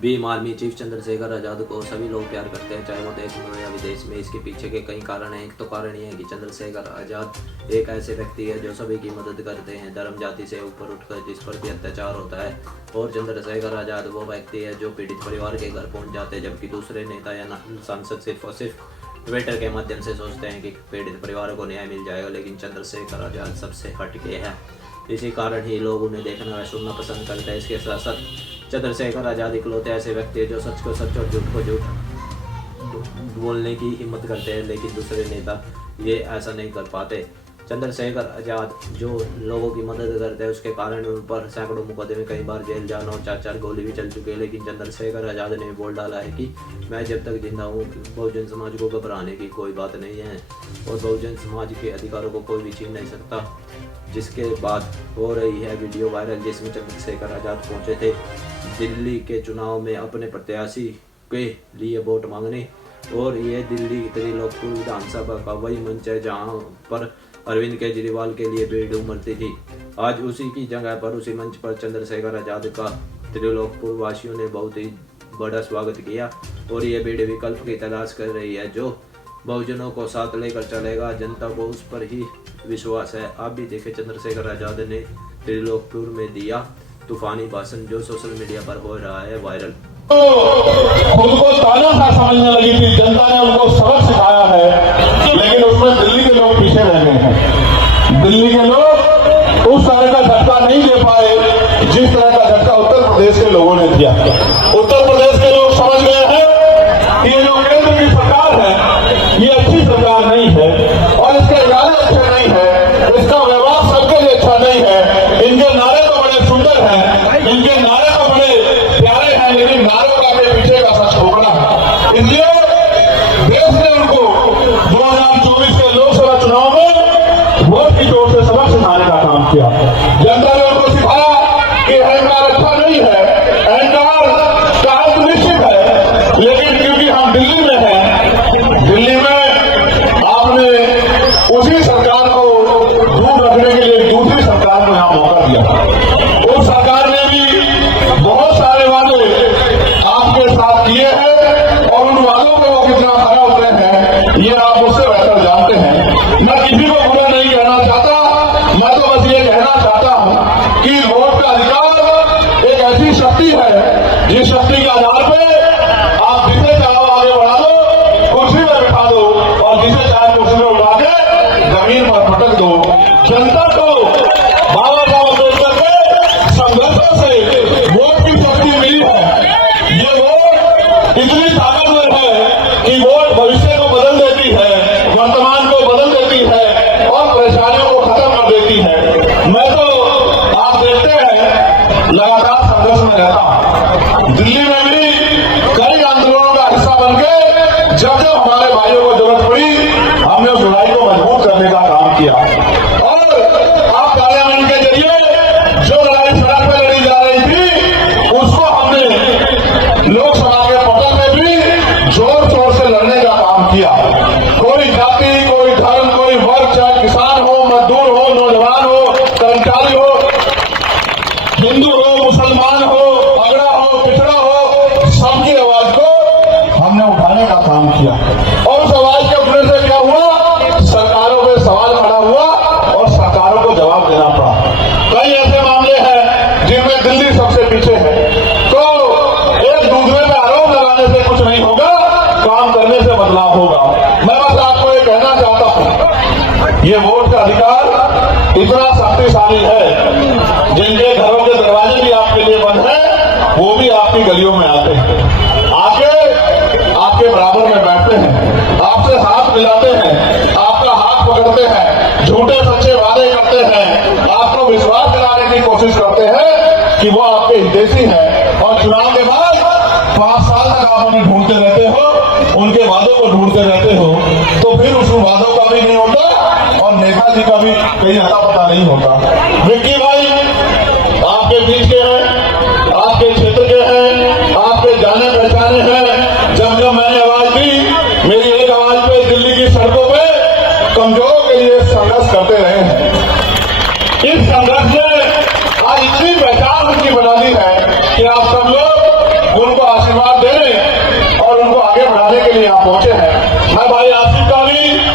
Bhim army chief Chandrashekhar Azad को सभी लोग प्यार करते हैं, चाहे वो देश में हो या विदेश में। इसके पीछे के कई कारण हैं। एक तो कारण ये है कि चंद्रशेखर आज़ाद एक ऐसे व्यक्ति है जो सभी की मदद करते हैं, धर्म जाति से ऊपर उठकर जिस पर भी अत्याचार होता है। और चंद्रशेखर आज़ाद वो व्यक्ति है जो पीड़ित परिवार के घर पहुंच जाते हैं, जबकि दूसरे नेता या सांसद सिर्फ और सिर्फ ट्विटर के माध्यम से सोचते हैं कि पीड़ित परिवार को न्याय मिल जाएगा, लेकिन चंद्रशेखर आज़ाद सबसे हटके है। इसी कारण ही लोग उन्हें देखना और सुनना पसंद करते हैं। इसके साथ साथ चंद्रशेखर आज़ाद इकलौते ऐसे व्यक्ति है जो सच को सच और झूठ को झूठ बोलने की हिम्मत करते हैं, लेकिन दूसरे नेता ये ऐसा नहीं कर पाते। चंद्रशेखर आज़ाद जो लोगों की मदद करते हैं, उसके कारण उन पर सैकड़ों मुकदमे, कई बार जेल जाना और 4-4 गोली भी चल चुके हैं। लेकिन चंद्रशेखर आज़ाद ने बोल डाला है कि मैं जब तक जिंदा हूँ बहुजन समाज को घबराने की कोई बात नहीं है और बहुजन समाज के अधिकारों को कोई भी छीन नहीं सकता। जिसके बाद हो रही है वीडियो वायरल, जिसमें चंद्रशेखर आज़ाद पहुंचे थे दिल्ली के चुनाव में अपने प्रत्याशी के लिए वोट मांगने। और ये दिल्ली त्रिलोकपुर विधानसभा का वही मंच है जहां पर अरविंद केजरीवाल के लिए भीड़ उमड़ती थी। आज उसी की जगह पर, उसी मंच पर चंद्रशेखर आज़ाद का त्रिलोकपुर वासियों ने बहुत ही बड़ा स्वागत किया और ये भीड़ विकल्प की तलाश कर रही है जो बहुजनों को साथ लेकर चलेगा। जनता को उस पर ही विश्वास है। आप भी देखें, चंद्रशेखर आज़ाद ने त्रिलोकपुर में दिया तूफानी भाषण जो सोशल मीडिया पर हो रहा है वायरल। खुद को तानाशाह समझने लगी थी, जनता ने उनको सबक सिखाया है, लेकिन उसमें दिल्ली के लोग पीछे रह गए हैं। दिल्ली के लोग उस तरह का झटका नहीं दे पाए जिस तरह का झटका उत्तर प्रदेश के लोगों ने दिया। उत्तर प्रदेश के लोग समझ गए हैं कि ये जो केंद्र की सरकार है ये अच्छी सरकार नहीं है और इसके इरादे अच्छे नहीं है, इसका व्यवहार सबके लिए अच्छा नहीं है। इनके नारे तो बड़े सुंदर हैं, इनके नारे तो बड़े प्यारे हैं, लेकिन नारों का पीछे का सच ठोकना है। इसलिए देश ने उनको 2024 के लोकसभा चुनाव में वोट की जोर से सबक सिखाने का काम किया। जनता ने उनको सिखाया कि अहंकार अच्छा नहीं है, अहंकार का अंत निश्चित है, लेकिन क्योंकि हम दिल्ली में हैं, दिल्ली में आपने उसी सरकार को दूर रखने के लिए दूसरी सरकार को यहाँ मौका दिया। उस सरकार ने भी बहुत सारे वादे आपके साथ किए हैं और उन वादों पे वो कितना खरा उतरे हैं ये आप मुझसे बेहतर जानते हैं। मैं किसी को बुरा नहीं कहना चाहता, मैं तो बस ये कहना चाहता हूं कि वोट का अधिकार एक ऐसी शक्ति है जिस शक्ति के आधार पे आप जिसे चाहो आगे बढ़ा दो, कुर्सी पर बिठा दो और जिसे चाहे कुर्सी में उठा के जमीन पर पटक दो। जनता को बाबा साहब अम्बेडकर के संघर्षों से वोट की शक्ति मिली है। ये वोट इतनी ताकतवर है कि वोट भविष्य को बदल देती है, वर्तमान को बदल देती है और परेशानियों को खत्म कर देती है। मैं तो आप देखते हैं लगातार संघर्ष में रहता हूं। दिल्ली में भी कई आंदोलनों का हिस्सा बन के जब जब हमारे भाइयों को जरूरत पड़ी हमने उस लड़ाई को मजबूत करने का काम किया। और आप पार्लियामेंट के जरिए जो लड़ाई सड़क पर लड़ी जा रही थी उसको हमने लोकसभा के पटल में भी जोर शोर से लड़ने का काम किया। कोई जाति, कोई धर्म, कोई वर्ग, चाहे किसान हो, मजदूर हो, नौजवान हो, कर्मचारी हो, हिंदू हो, मुसलमान हो, अगड़ा हो, पिछड़ा हो, सबकी आवाज को हमने उठाने का काम किया। और उस आवाज के उठने से क्या हुआ, सरकारों पे सवाल खड़ा हुआ और सरकारों को जवाब देना पड़ा। कई ऐसे मामले हैं जिनमें दिल्ली सबसे पीछे है। तो एक दूसरे पे आरोप लगाने से कुछ नहीं होगा, काम करने से बदलाव होगा। मैं बस आपको ये कहना चाहता हूं, ये वोट का अधिकार इतना शक्तिशाली है, जिनके घरों के दरवाजे भी आपके लिए बंद है वो भी आपकी गलियों में आते हैं, आके आपके बराबर में बैठते हैं, आपसे हाथ मिलाते हैं, आपका हाथ पकड़ते हैं, झूठे सच्चे वादे करते हैं, आपको विश्वास दिलाने की कोशिश करते हैं कि वो आपके हितैषी हैं। और चुनाव के बाद 5 साल तक आप उन्हें ढूंढते रहते हो, उनके वादों को ढूंढते रहते हो, तो फिर उस वादों का भी नहीं होता और नेताजी का भी कहीं अता पता नहीं होता। विक्की भाई आपके बीच के हैं, आपके क्षेत्र के हैं, आपके जाने पहचाने हैं। जब जब मैंने आवाज दी, मेरी एक आवाज पे दिल्ली की सड़कों पे कमजोरों के लिए संघर्ष करते रहे हैं। इस संघर्ष ने आज इतनी पहचान उनकी बना दी है कि आप सब लोग उनको यहाँ पहुंचे हैं। मैं भाई आसिफ का भी